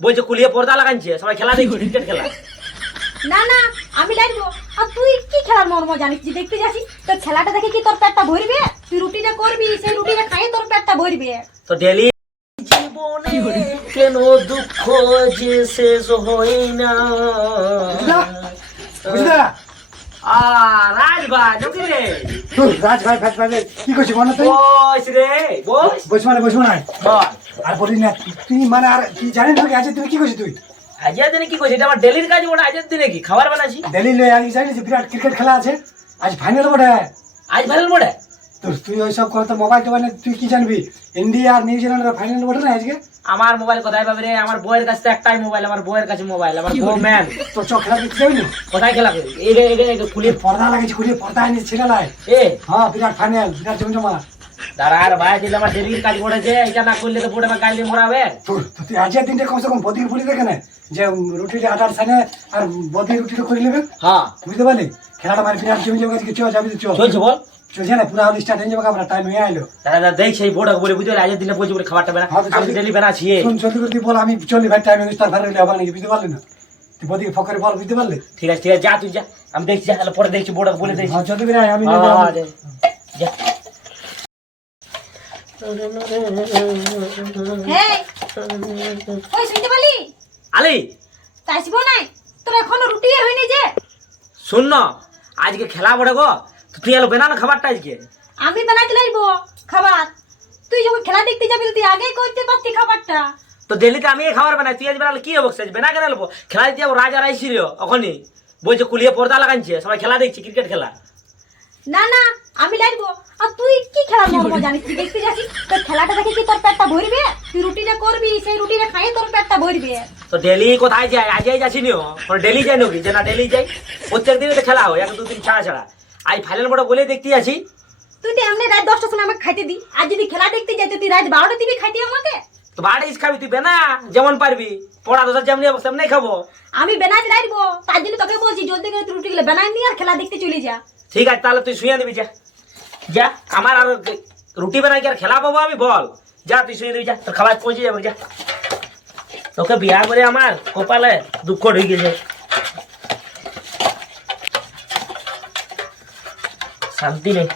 বলছে কুলিয়ে পর্দা লাগাইছে, সবাই খেলা দেখছি, ক্রিকেট খেলা। না না আমি লাগবো। আর তুই কি খেলার মর্ম জানিস যে দেখতে যাচ্ছি? তোর খেলাটা দেখে কি তোর পেটটা ভরবে? তুই রুটিটা করবি, সেই রুটিটা খাইয়ে তোর পেটটা ভরবে। তো ডেলি জীবনে কেন দুঃখ যে শেষ হয় না। বুঝলা রাজ ভাই নকি রে, তুই রাজ ভাই ফ্যাট ভাই কি করছিস মনে তুই বস রে বস। বসবো না বল। আর বলি না তুই মানে আর কি জানিস না আজ তুই কি করছিস তুই আজের দিনে কি করছিস? এটা আমার ডেলির কাজ, ওটা আজের দিনে কি খাবার বানাচ্ছি? দিল্লি লয়ে আগে জানিস যে বিরাট ক্রিকেট খেলা আছে আজ ফাইনাল বটে আজ ফাইনাল মোড়ে? তো তুই ওই সব কথা মোবাইল টোবাইলে তুই কি জানবি ইন্ডিয়া আর নিউজিল্যান্ডের ফাইনাল বটে না আজকে আমার মোবাইল কোথায় পাবি রে? আমার বউয়ের কাছে তো একটাই মোবাইল, আমার বউয়ের কাছে মোবাইল, আমার বউ ম্যান। তো চ খেলা দেখতে যাবি না কোথায় খেলা করবি? এই রে কুলিয়ে পর্দা লাগাইছি খুলিয়ে পর্দা আনিস ছেলে লাই এ হ্যাঁ বিরাট ফাইনাল বিরাট জমজমা দাঁড়া আর ভাই, দিলে আমার ডেলির কাজ পড়েছে, এটা না করলে তো বোর্ডে আমার গাইলে মরাবে। তোর তো তুই আজকের দিনটা কমসে কম বদির বলি দেখে না যে রুটিটা আটার সানে আর বদি রুটিটা করে নেবে হ্যাঁ বুঝতে পারলি খেলাটা মানে বিরাট জমজমা আজকে চ যাবি তো চ চলছে বল। চলছে না পুরো আউট স্টার্ট হয়ে যাবে আমরা টাইম হয়ে আইলো দাদা দেখ সেই বোর্ড বলে বুঝতে পারলি, আজের দিনে বলছি বলে খাবারটা বেনা, হ্যাঁ, তো আমি জলদি- ডেলি বেনাচ্ছি। শুন জলদি করে তুই বল আমি চলি ভাই টাইম হয়ে তার ভালো হলে আবার নাকি বুঝতে পারলি না তুই বদিকে ফকরে বল বুঝতে পারলি ঠিক আছে যা তুই যা, আমি দেখছি যা, তাহলে পরে দেখছি বোর্ড বলে দেখছি। হ্যাঁ জলদি করে আয়, আমি হ্যাঁ, নেবো। হ্যাঁ, যা। হেই ওই শুনতে পালি? আলি তাইসবো নাই তোর এখনো রুটি হয়নি যে? শুন না, আজকে খেলা পড়ে গো, তো তুই এলো বেনা না খাবারটা আজকে। আমি বানাতে লাগবো খাবার। তুই যখন খেলা দেখতে যাবি তো তুই আগেই করতে পারতি খাবারটা। তো ডেলিতে আমি খাবার বানাই, তুই আজ বেনালে কি হবে? বেনা কেন নেবো? খেলা দিতে যাবো, রাজা রাইছিল ওখানে বলছে কুলিয়ে পর্দা লাগাইছে, সবাই খেলা দেখছি, ক্রিকেট খেলা। না না আমি লাগবো। আর তুই কি খেলার মর্ম জানিস যে দেখতে যাচ্ছি? তোর খেলাটা দেখে কি তোর পেটটা ভরবে? তুই রুটিটা করবি, সেই রুটিটা খাইয়ে তোর পেটটা ভরবে। তো ডেলি কোথায় যায়? আজই যাচ্ছি নিও, ডেলি যাই নাকি যে না ডেলি যাই? প্রত্যেক দিনে তো খেলা হয়, এক দুদিন ছাড়া ছাড়া। আজ ফাইনাল বড় বলে দেখতে আছি। তুই তো এমনি রাত 10টার সময় আমাকে খাইতে দি, আর যদি খেলা দেখতে যাই তো তুই রাত 12টা দিবি খাইতে আমাকে। তো বাড়ি খাবি তুই বেনা, যেমন পারবি, পড়া দোষা যেমনি হবে তেমনি খাবো। আমি বেনাজ লাগবো, তার জন্য তোকে বলছি জলদি করে তুই রুটিগুলো বানাই নি আর খেলা দেখতে চলে যা। ঠিক আছে তাহলে তুই শুয়ে দিবি, যা যা। আমার আর রুটি বানাই কি আর খেলা পাবো আমি? বল যা, তুই শুয়ে দিবি, যা, তোর খাবার পৌঁছে যাবে, যা। তোকে বিয়া করে আমার কপালে দুঃখ ঢুকে গেছে, শান্তি নেই।